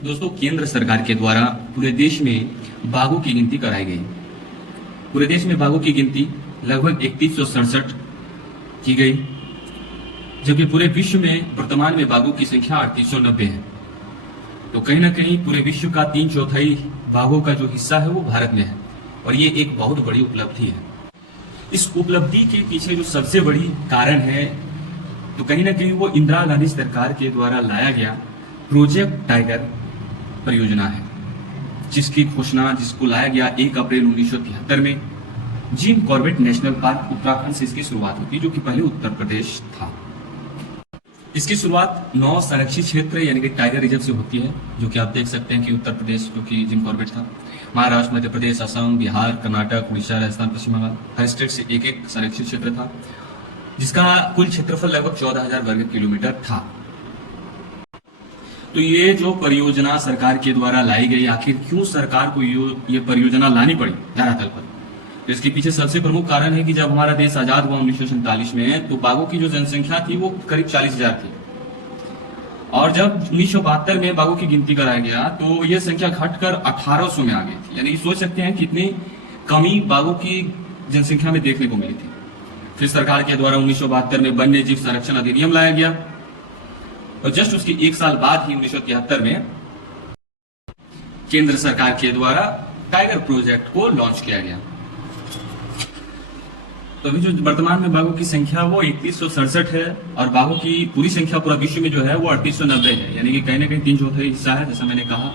दोस्तों, केंद्र सरकार के द्वारा पूरे देश में बाघों की गिनती कराई गई। पूरे देश में बाघों की गिनती लगभग 3167 की गई, जबकि पूरे विश्व में वर्तमान में बाघों की संख्या 3890 है। तो कहीं ना कहीं पूरे विश्व का 3/4 बाघों का जो हिस्सा है वो भारत में है, और ये एक बहुत बड़ी उपलब्धि है। इस उपलब्धि के पीछे जो सबसे बड़ी कारण है, तो कहीं ना कहीं वो इंदिरा गांधी सरकार के द्वारा लाया गया प्रोजेक्ट टाइगर परियोजना है, जिसको लाया गया 1 अप्रैल 1973 में Jim Corbett national park Uttarakhand से इसकी शुरुआत होती है, जो कि पहले उत्तर प्रदेश था। इसकी शुरुआत 9 संरक्षित क्षेत्र यानी कि टाइगर रिजर्व से होती है, जो कि आप देख सकते हैं कि उत्तर प्रदेश जो कि जिम कॉर्बेट था, महाराष्ट्र, मध्य प्रदेश, असम, बिहार, कर्नाटक, उड़ीसा, राजस्थान, पश्चिम बंगाल, हर स्टेट से एक संरक्षित क्षेत्र था, जिसका कुल क्षेत्रफल लगभग 14,000 वर्ग किलोमीटर था। तो ये जो परियोजना सरकार के द्वारा लाई गई, आखिर क्यों सरकार को ये परियोजना लानी पड़ी धरातल पर? तो इसके पीछे सबसे प्रमुख कारण है कि जब हमारा देश आजाद हुआ 1947 में, तो बाघों की जो जनसंख्या थी वो करीब 40,000 थी, और जब 1972 में बाघों की गिनती कराया गया तो ये संख्या घटकर 1800 में आ गई थी। यानी सोच सकते हैं कितनी कमी बाघों की जनसंख्या में देखने को मिली थी। फिर सरकार के द्वारा 1972 में वन्य जीव संरक्षण अधिनियम लाया गया, और जस्ट उसके 1 साल बाद ही 1973 में केंद्र सरकार के द्वारा टाइगर प्रोजेक्ट को लॉन्च किया गया। तो अभी जो वर्तमान में बाघों की संख्या वो 3167 है, और बाघों की पूरी संख्या पूरा विश्व में जो है वो 3890 है, यानी कि कहीं ना कहीं 3/4 हिस्सा है, जैसा मैंने कहा।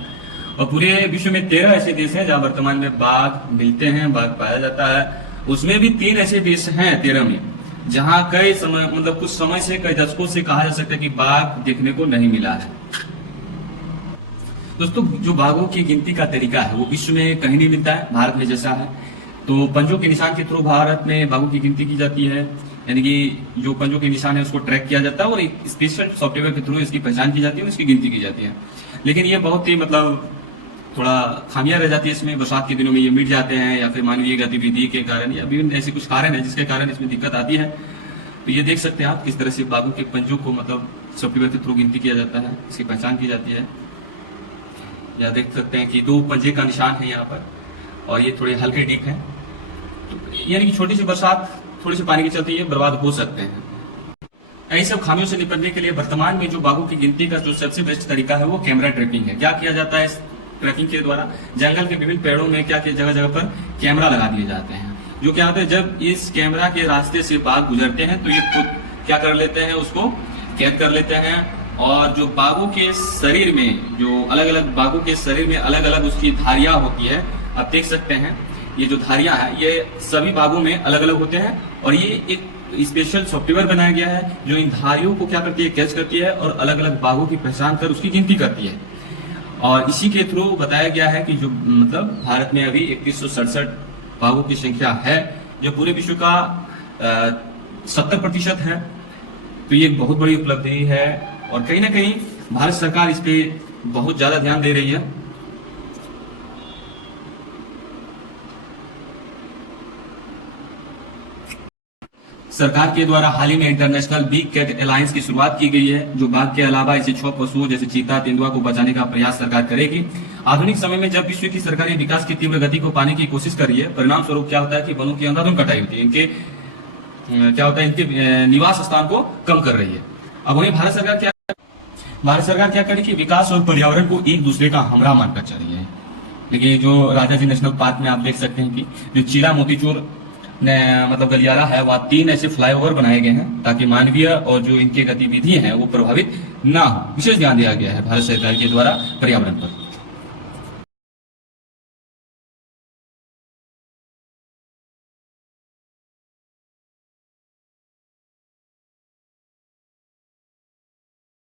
और पूरे विश्व में 13 ऐसे देश हैं जहां वर्तमान में बाघ मिलते हैं, बाघ पाया जाता है। उसमें भी 3 ऐसे देश हैं 13 में जहां कई समय कुछ समय से, कई दशकों से कहा जा सकता है कि बाघ देखने को नहीं मिला है। दोस्तों, जो बाघों की गिनती का तरीका है वो विश्व में कहीं नहीं मिलता है, भारत में जैसा है। तो पंजों के निशान के थ्रू भारत में बाघों की गिनती की जाती है, यानी कि जो पंजों के निशान है उसको ट्रैक किया जाता है, और एक स्पेशल सॉफ्टवेयर के थ्रू इसकी पहचान की जाती है और इसकी गिनती की जाती है। लेकिन ये बहुत ही थोड़ा खामियां रह जाती है इसमें। बरसात के दिनों में ये मिट जाते हैं, या फिर मानवीय गतिविधि के कारण, या विभिन्न ऐसे कुछ कारण है जिसके कारण इसमें दिक्कत आती है। तो ये देख सकते हैं आप किस तरह से बाघों के पंजों को सॉफ्टवेयर के थ्रू गिनती किया जाता है, इसकी पहचान की जाती है। या देख सकते हैं कि 2 पंजे का निशान है यहाँ पर, और ये थोड़े हल्के डीप है, तो यानी कि छोटी सी बरसात, थोड़ी सी पानी के चलते ये बर्बाद हो सकते हैं। ऐसी सब खामियों से निपटने के लिए वर्तमान में जो बाघों की गिनती का जो सबसे बेस्ट तरीका है वो कैमरा ट्रैपिंग है। क्या किया जाता है इस ट्रैकिंग के द्वारा? जंगल के विभिन्न पेड़ों में क्या जगह जगह पर कैमरा लगा दिए जाते हैं, जो क्या होता है, जब इस कैमरा के रास्ते से बाघ गुजरते हैं तो ये खुद क्या कर लेते हैं, उसको कैद कर लेते हैं। और जो बाघों के शरीर में, जो अलग अलग बाघों के शरीर में अलग अलग उसकी धारियां होती है, आप देख सकते हैं ये जो धारियां है ये सभी बाघों में अलग अलग होते हैं, और ये एक स्पेशल सॉफ्टवेयर बनाया गया है जो इन धारियों को क्या करती है, कैच करती है, और अलग अलग बाघों की पहचान कर उसकी गिनती करती है। और इसी के थ्रू बताया गया है कि जो भारत में अभी 3167 बाघों की संख्या है, जो पूरे विश्व का 70% है। तो ये एक बहुत बड़ी उपलब्धि है, और कहीं ना कहीं भारत सरकार इस पे बहुत ज्यादा ध्यान दे रही है। सरकार के द्वारा हाल ही में इंटरनेशनल बिग कैट अलायंस की शुरुआत की गई है, जो बाघ के अलावा ऐसे 6 पशुओं जैसे चीता, तेंदुआ को बचाने का प्रयास सरकार करेगी। आधुनिक समय में जब विश्व की सरकारें विकास की तीव्र गति को पाने की कोशिश कर रही है, परिणाम स्वरूप क्या होता है कि वनों की अंधाधुंध कटाई होती है, इनके निवास स्थान को कम कर रही है। अब वहीं भारत सरकार क्या करे कि विकास और पर्यावरण को एक दूसरे का हमरा मानकर चल रही है। देखिए, जो राजाजी नेशनल पार्क में आप देख सकते हैं कि जो चीला मोतीचूर गलियारा है, वहाँ 3 ऐसे फ्लाईओवर बनाए गए हैं ताकि मानवीय और जो इनकी गतिविधि है वो प्रभावित ना हो। विशेष ध्यान दिया गया है भारत सरकार के द्वारा पर्यावरण पर।